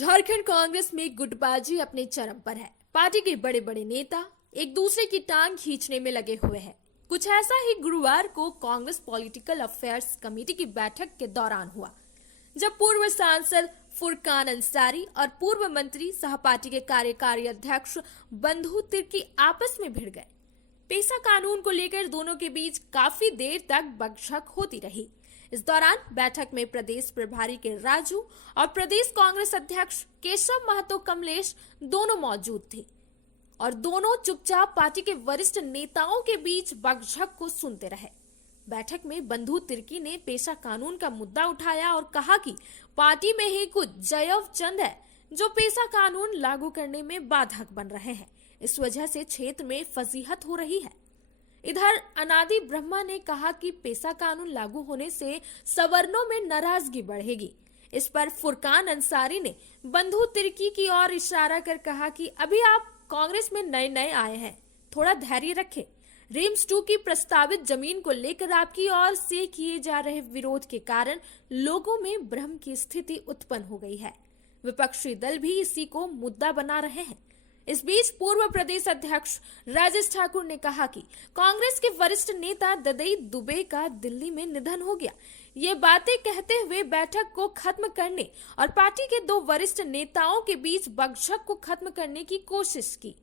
झारखंड कांग्रेस में गुटबाजी अपने चरम पर है। पार्टी के बड़े बड़े नेता एक दूसरे की टांग खींचने में लगे हुए हैं। कुछ ऐसा ही गुरुवार को कांग्रेस पॉलिटिकल अफेयर्स कमेटी की बैठक के दौरान हुआ, जब पूर्व सांसद फुरकान अंसारी और पूर्व मंत्री सह पार्टी के कार्यकारी अध्यक्ष बंधु तिर्की आपस में भिड़ गए। पेशा कानून को लेकर दोनों के बीच काफी देर तक बकझक होती रही। इस दौरान बैठक में प्रदेश प्रभारी के राजू और प्रदेश कांग्रेस अध्यक्ष केशव महतो कमलेश दोनों मौजूद थे और दोनों चुपचाप पार्टी के वरिष्ठ नेताओं के बीच बकझक को सुनते रहे। बैठक में बंधु तिर्की ने पेशा कानून का मुद्दा उठाया और कहा कि पार्टी में ही कुछ जयव चंद है जो पेशा कानून लागू करने में बाधक बन रहे हैं। इस वजह से क्षेत्र में फजीहत हो रही है। इधर अनादि ब्रह्मा ने कहा कि पेशा कानून लागू होने से सवर्णों में नाराजगी बढ़ेगी। इस पर फुरकान अंसारी ने बंधु तिर्की की ओर इशारा कर कहा कि अभी आप कांग्रेस में नए नए आए हैं, थोड़ा धैर्य रखें। रिम्स 2 की प्रस्तावित जमीन को लेकर आपकी ओर से किए जा रहे विरोध के कारण लोगों में भ्रम की स्थिति उत्पन्न हो गई है। विपक्षी दल भी इसी को मुद्दा बना रहे हैं। इस बीच पूर्व प्रदेश अध्यक्ष राजेश ठाकुर ने कहा कि कांग्रेस के वरिष्ठ नेता ददई दुबे का दिल्ली में निधन हो गया। ये बातें कहते हुए बैठक को खत्म करने और पार्टी के दो वरिष्ठ नेताओं के बीच बकझक को खत्म करने की कोशिश की।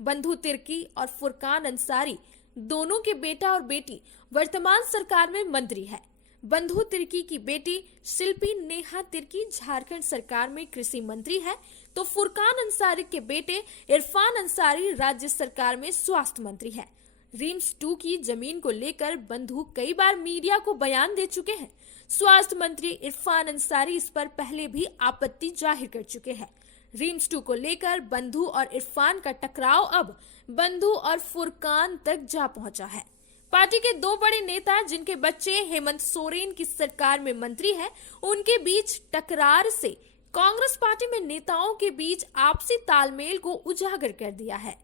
बंधु तिर्की और फुरकान अंसारी दोनों के बेटा और बेटी वर्तमान सरकार में मंत्री है। बंधु तिर्की की बेटी शिल्पी नेहा तिर्की झारखंड सरकार में कृषि मंत्री है, तो फुरकान अंसारी के बेटे इरफान अंसारी राज्य सरकार में स्वास्थ्य मंत्री है। रिम्स 2 की जमीन को लेकर बंधु कई बार मीडिया को बयान दे चुके हैं। स्वास्थ्य मंत्री इरफान अंसारी इस पर पहले भी आपत्ति जाहिर कर चुके हैं। रिम्स 2 को लेकर बंधु और इरफान का टकराव अब बंधु और फुरकान तक जा पहुंचा है। पार्टी के दो बड़े नेता जिनके बच्चे हेमंत सोरेन की सरकार में मंत्री हैं, उनके बीच टकरार से कांग्रेस पार्टी में नेताओं के बीच आपसी तालमेल को उजागर कर दिया है।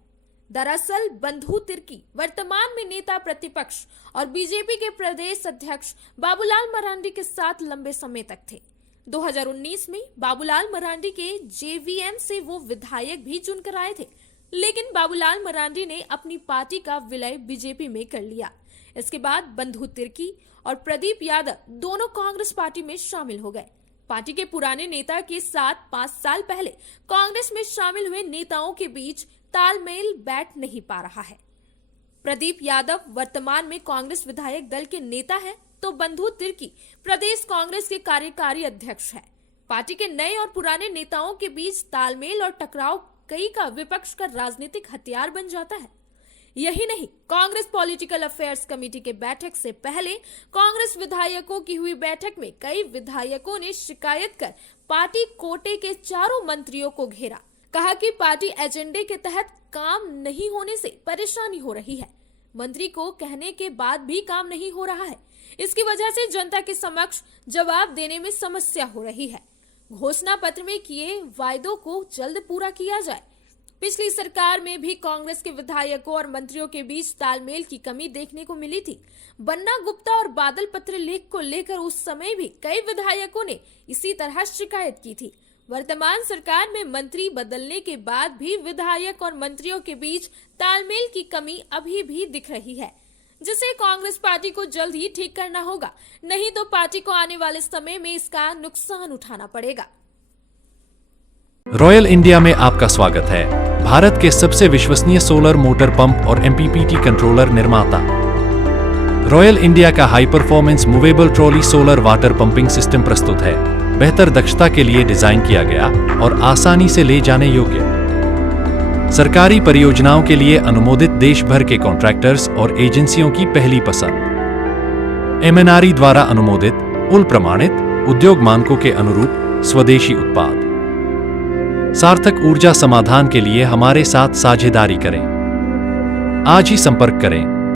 दरअसल बंधु तिर्की वर्तमान में नेता प्रतिपक्ष और बीजेपी के प्रदेश अध्यक्ष बाबूलाल मरांडी के साथ लंबे समय तक थे। 2019 में बाबूलाल मरांडी के जेवीएम से वो विधायक भी चुनकर आए थे, लेकिन बाबूलाल मरांडी ने अपनी पार्टी का विलय बीजेपी में कर लिया। इसके बाद बंधु तिर्की और प्रदीप यादव दोनों कांग्रेस पार्टी में शामिल हो गए। पार्टी के पुराने नेता के साथ 5 साल पहले कांग्रेस में शामिल हुए नेताओं के बीच तालमेल बैठ नहीं पा रहा है। प्रदीप यादव वर्तमान में कांग्रेस विधायक दल के नेता हैं, तो बंधु तिर्की प्रदेश कांग्रेस के कार्यकारी अध्यक्ष है। पार्टी के नए और पुराने नेताओं के बीच तालमेल और टकराव कई का विपक्ष का राजनीतिक हथियार बन जाता है। यही नहीं, कांग्रेस पॉलिटिकल अफेयर्स कमेटी के बैठक से पहले कांग्रेस विधायकों की हुई बैठक में कई विधायकों ने शिकायत कर पार्टी कोटे के चारों मंत्रियों को घेरा। कहा कि पार्टी एजेंडे के तहत काम नहीं होने से परेशानी हो रही है। मंत्री को कहने के बाद भी काम नहीं हो रहा है। इसकी वजह से जनता के समक्ष जवाब देने में समस्या हो रही है। घोषणा पत्र में किए वायदों को जल्द पूरा किया जाए। पिछली सरकार में भी कांग्रेस के विधायकों और मंत्रियों के बीच तालमेल की कमी देखने को मिली थी। बन्ना गुप्ता और बादल पत्र लेख को लेकर उस समय भी कई विधायकों ने इसी तरह शिकायत की थी। वर्तमान सरकार में मंत्री बदलने के बाद भी विधायक और मंत्रियों के बीच तालमेल की कमी अभी भी दिख रही है, जिसे कांग्रेस पार्टी को जल्द ही ठीक करना होगा, नहीं तो पार्टी को आने वाले समय में इसका नुकसान उठाना पड़ेगा। रॉयल इंडिया में आपका स्वागत है। भारत के सबसे विश्वसनीय सोलर मोटर पंप और एमपीपीटी कंट्रोलर निर्माता रॉयल इंडिया का high performance movable trolley solar water pumping system प्रस्तुत है। बेहतर दक्षता के लिए डिजाइन किया गया और आसानी से ले जाने योग्य। सरकारी परियोजनाओं के लिए अनुमोदित देश भर के कॉन्ट्रैक्टर्स और एजेंसियों की पहली पसंद। एमएनआरई द्वारा अनुमोदित, उल प्रमाणित, उद्योग मानकों के अनुरूप स्वदेशी उत्पाद। सार्थक ऊर्जा समाधान के लिए हमारे साथ साझेदारी करें। आज ही संपर्क करें।